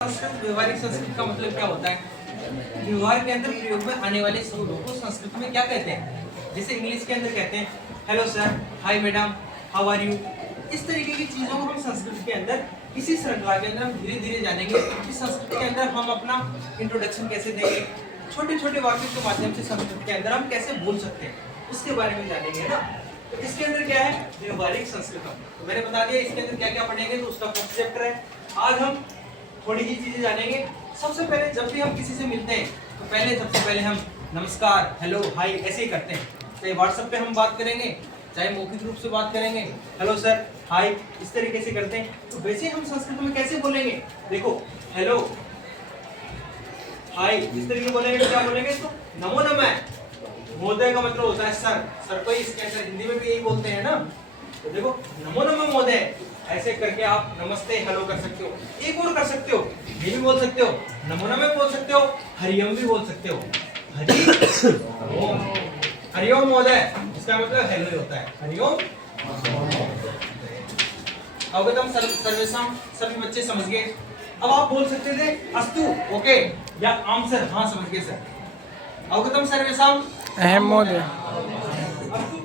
संस्कृत व्यवहारिक संस्कृत का मतलब क्या होता है? व्यवहार के अंदर प्रयोग में आने वाले शब्दों को संस्कृत में क्या कहते हैं? जैसे इंग्लिश के अंदर कहते हैं hello sir, hi madam, how are you. इस तरीके की चीजों को हम संस्कृत के अंदर इसी श्रृंखला के अंदर हम धीरे धीरे जानेंगे कि संस्कृत के अंदर हम अपना इंट्रोडक्शन कैसे देंगे, छोटे छोटे वाक्यों के माध्यम से संस्कृत के अंदर हम कैसे बोल सकते हैं उसके बारे में जानेंगे ना। तो इसके अंदर क्या है? व्यवहारिक संस्कृत। तो मैंने बता दिया इसके अंदर क्या क्या पढ़ेंगे, तो उसका फर्स्ट चैप्टर है। आज हम थोड़ी ही चीजें जानेंगे। सबसे पहले जब भी हम किसी से मिलते हैं तो सबसे पहले हम नमस्कार, हेलो, हाय ऐसे ही करते हैं। चाहे व्हाट्सएप पे हम बात करेंगे, चाहे मौखिक रूप से बात करेंगे, हेलो सर, हाय, इस तरीके से करते हैं। तो वैसे हम संस्कृत में कैसे बोलेंगे? देखो, हेलो, हाय, इस तरीके बोलेंगे तो क्या बोलेंगे? तो नमो नमः। महोदय का मतलब होता है सर, सर को इसके अंदर हिंदी में भी यही बोलते हैं ना। तो देखो, नमो नमः महोदय, ऐसे करके आप नमस्ते हेलो कर सकते हो। एक और कर सकते हो, ये भी बोल सकते हो, नमो नमः बोल सकते हो, हरिओम भी बोल सकते हो। हरिओम, हरिओम महोदय, इसका मतलब हेलो ही होता है। हरिओम। अवगतम सर्वेषां, सभी बच्चे समझ गए। अब आप बोल सकते थे अस्तु, ओके, या आम सर, हाँ समझ गए सर। अवगतम सर्वेषां अहम महोदय। अस्तु।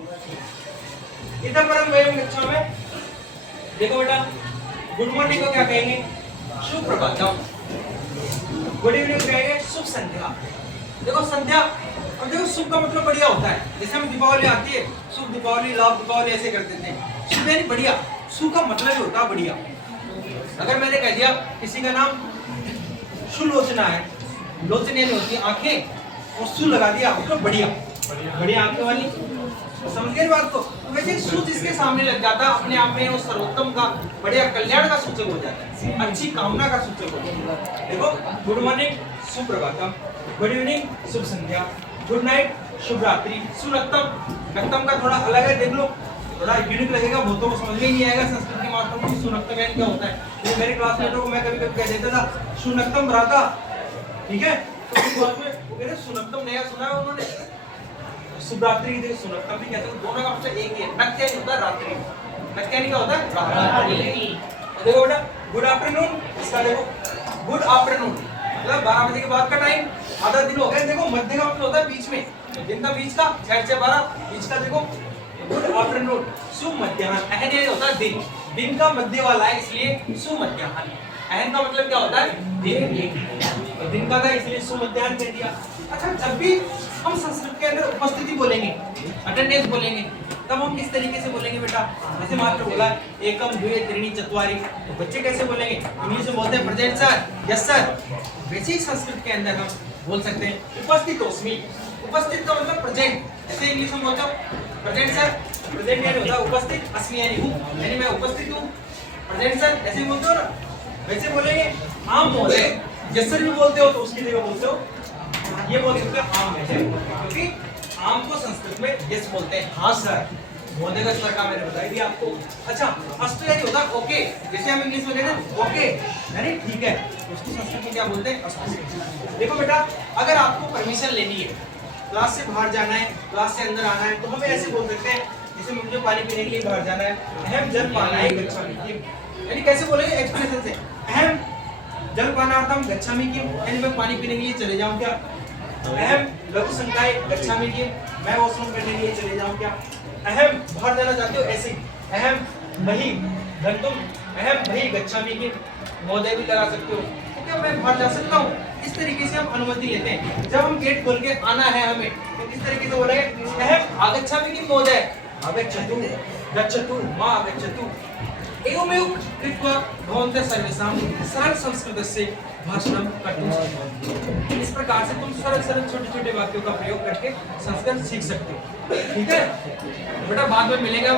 इतः परं वयं गच्छामः। देखो बेटा, गुड मॉर्निंग को क्या कहेंगे? शुभ प्रभातम। गुड इवनिंग को कहेंगे शुभ संध्या। देखो संध्या, और देखो शुभ का मतलब बढ़िया होता है। जैसे हम दीपावली आती है, शुभ दीपावली, लाभ दीपावली ऐसे कर देते हैं। शुभ यानी बढ़िया, शुभ का मतलब ही होता है बढ़िया। अगर मैंने कह दिया किसी का नाम सुलोचना है, लोचन यानी होती है आंखें, और सु लगा दिया मतलब बढ़िया, बढ़िया आंखें वाली। समझ गए बात को? वैसे सु जिसके सामने लग जाता है अपने आप में वो सर्वोत्तम का, बढ़िया, कल्याण का सूचक हो जाता है, अच्छी कामना का सूचक हो जाता है। देखो, गुड मॉर्निंग सुप्रभातम, गुड इवनिंग शुभ संध्या, गुड नाइट शुभ रात्रि, सुनक्तम। नक्तम का थोड़ा अलग है, देख लो, थोड़ा यूनिक लगेगा, बहुतों को समझ में ही नहीं आएगा संस्कृत की मात्रा में सुनक्तम यानी क्या होता है। तो मेरे क्लासमेटों को मैं कभी कभी कह देता था सुनक्तम भ्राता, ठीक है, तो क्लास में वो कहते सुनक्तम नया सुना है उन्होंने, शुभरात्रि की सुनक्तम भी कहते हैं। दोनों का मतलब एक ही है। नक्त्य नहीं होता रात्रि, नक्त्य नहीं क्या होता है रात्रि। देखो बेटा, गुड आफ्टरनून, इसका देखो गुड आफ्टरनून मतलब 12 बजे के बाद का टाइम, आधा दिन हो गया। देखो मध्य का मतलब होता है बीच में, दिन का बीच का, 6 से 12 बीच का। देखो गुड आफ्टरनून, शुभ मध्याह्न। अहन ये होता है दिन, दिन का मध्य वाला है इसलिए शुभ मध्याह्न। अहन का मतलब क्या होता है? दिन, दिन का था इसलिए शुभ मध्याह्न कह दिया। अच्छा, जब भी हम संस्कृत के अंदर उपस्थिति बोलेंगे, अटेंडेंस बोलेंगे, तब हम किस तरीके से बोलेंगे बेटा? जैसे मात्र बोला एकम द्वे त्रीणि चत्वारि, तो बच्चे कैसे बोलेंगे? इंग्लिश में बोलते हैं प्रेजेंट सर, यस सर। वैसे ही संस्कृत के अंदर हम बोल सकते हैं उपस्थितोस्मि। उपस्थित का मतलब प्रेजेंट, जैसे इंग्लिश में बोलते हो प्रेजेंट सर, प्रेजेंट यानी होता है उपस्थित, अस्मि यानी हूँ, यानी मैं उपस्थित हूँ। प्रेजेंट सर ऐसे बोलते हो ना, वैसे बोलेंगे। आम महोदय, यस सर भी बोलते हो तो उसकी जगह बोलते हो ये बोल सकते हो आम है, क्योंकि आम को संस्कृत में यस बोलते हैं, हाँ सर। महोदय का स्वर का मैंने बता दिया आपको। अच्छा, अस्तु यानी होता है ओके, जैसे हम इंग्लिश में कहते हैं ओके यानी ठीक है, उसको संस्कृत में क्या बोलते हैं? अस्तु। देखो बेटा, अगर आपको परमिशन लेनी है, क्लास से बाहर जाना है, क्लास से अंदर आना है, तो हमें ऐसे बोल सकते हैं, जैसे मुझे पानी पीने के लिए बाहर जाना है, अहम जल पानाय गच्छामि। यानी कैसे बोलेंगे? एक्सप्रेशन से, अहम जल पानार्थम गच्छामि किम, यानी मैं पानी पीने के लिए चले जाऊं क्या? अहम लघु संकाय गच्छामि किम, मैं वॉशरूम करने के लिए चले जाऊं क्या? अहम बाहर जाना चाहते हो ऐसे, अहम बहि गंतुम, अहम बहि गच्छामि किम, महोदय भी लगा सकते हो, तो क्या मैं बाहर जा सकता हूं? इस तरीके से हम अनुमति लेते हैं। जब हम गेट खोल के आना है हमें, तो इस तरीके से बोलेंगे अहम आगच्छामि किम महोदय, आगच्छतु, गच्छतु, मा आगच्छतु। एवमेव कृत्वा भवन्तः सर्वेषां सरल संस्कृतस्य भाषणं कर्तुं शक्नुवन्ति। इस प्रकार से तुम सरल सरल छोटे छोटे वाक्यों का प्रयोग करके संस्कृत सीख सकते हो। ठीक है बेटा, बाद में मिलेगा।